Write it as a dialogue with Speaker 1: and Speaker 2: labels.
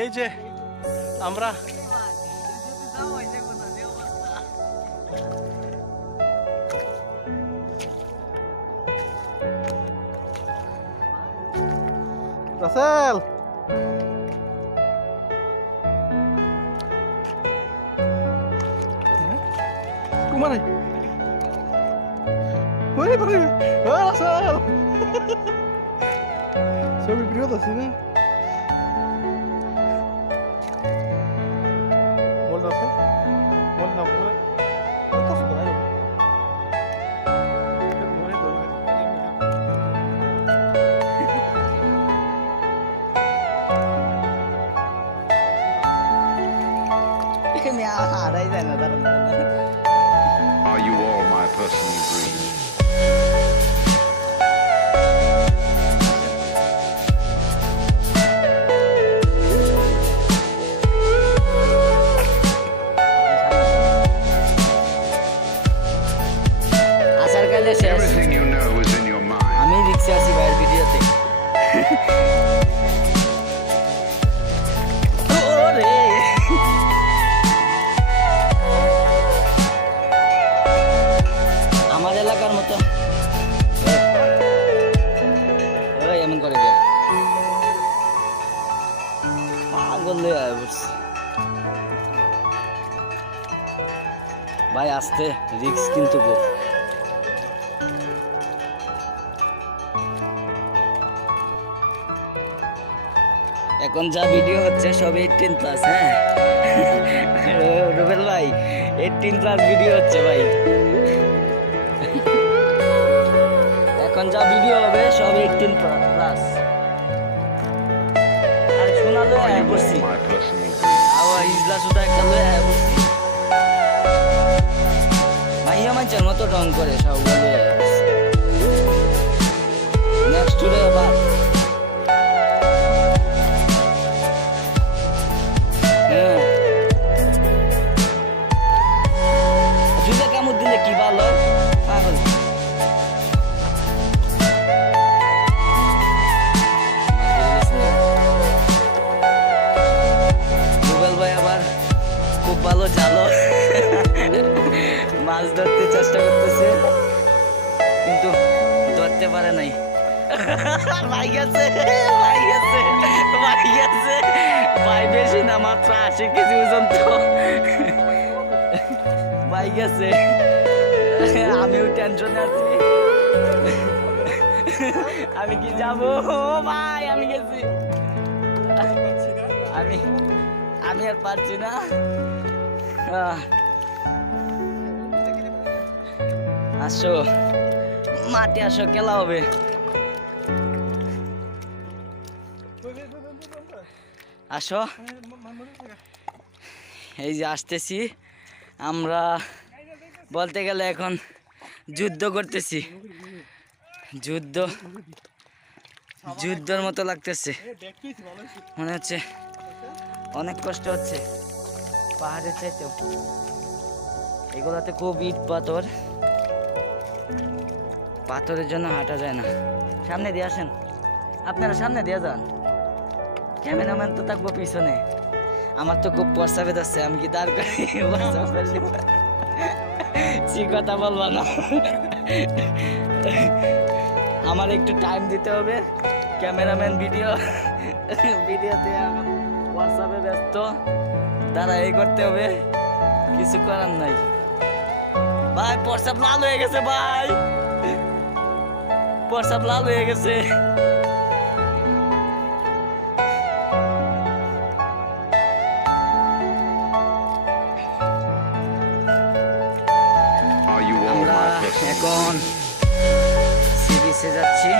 Speaker 1: এই যে আমরা রাসেল কুমারে ওরে বাবা ও রাসেল ছবি প্রিয় আছে না
Speaker 2: আমি হারাই যায় না দাঁড়ান দাঁড়ান।
Speaker 3: Are you all my personal dreams?
Speaker 2: আসার কালে শেষ
Speaker 3: Everything you know is in your mind.
Speaker 2: আমি রিক্সে আছি ভাইয়ের ভিডিওতে পড়ছি। ভাই, আসতে রিক্স কিন্তু এখন যা ভিডিও হচ্ছে, সব এইটিন প্লাস হ্যাঁ? রুবেল ভাই এইটিন প্লাস ভিডিও হচ্ছে, ভাই। এখন যা ভিডিও হবে, সব এইটিন প্লাস
Speaker 3: dreams?
Speaker 2: আবার ইজলা সুদা একটা লয়ে হ্যাঁ বসছি আমার মাঞ্চার তো রং করে সব বলে। নেক্সট টুডে জালো মাছ ধরতে চেষ্টা করতেছে, কিন্তু ধরতে পারে নাই। গেছে, ভাই বেশি না, মাত্র আশি কেজি ওজন তো। গেছে। আমিও টেনশনে আছি। আমি কি যাব? ভাই, আমি গেছি। আমি আমি আর পারছি না। আসো। মাঠে আসো, খেলা হবে। আসো। এই যে আসতেছি, আমরা বলতে গেলে এখন যুদ্ধ করতেছি। যুদ্ধ, যুদ্ধর মতো লাগতেছে। মনে হচ্ছে অনেক কষ্ট হচ্ছে। পাহাড়ের চাইতেও এগুলাতে খুব ইট পাথর। পাথরের জন্য হাঁটা যায় না। সামনে দিয়ে আসেন। আপনারা সামনে দিয়ে যান। ক্যামেরাম্যান তো থাকব পিছনে। আমার তো খুব প্রস্তাবে যাচ্ছে আমি কি দাঁড় সে কথা বলব না। আমার একটু টাইম দিতে হবে। ক্যামেরাম্যান ভিডিও ভিডিওতে হোয়াটসঅ্যাপে ব্যস্ত। তারা এই করতে হবে। কিছু করার নাই। ভাই পরসাপ লাল হয়ে গেছে ভাই। পরসাপ লাল হয়ে গেছে। এখন সিবিসে যাচ্ছি।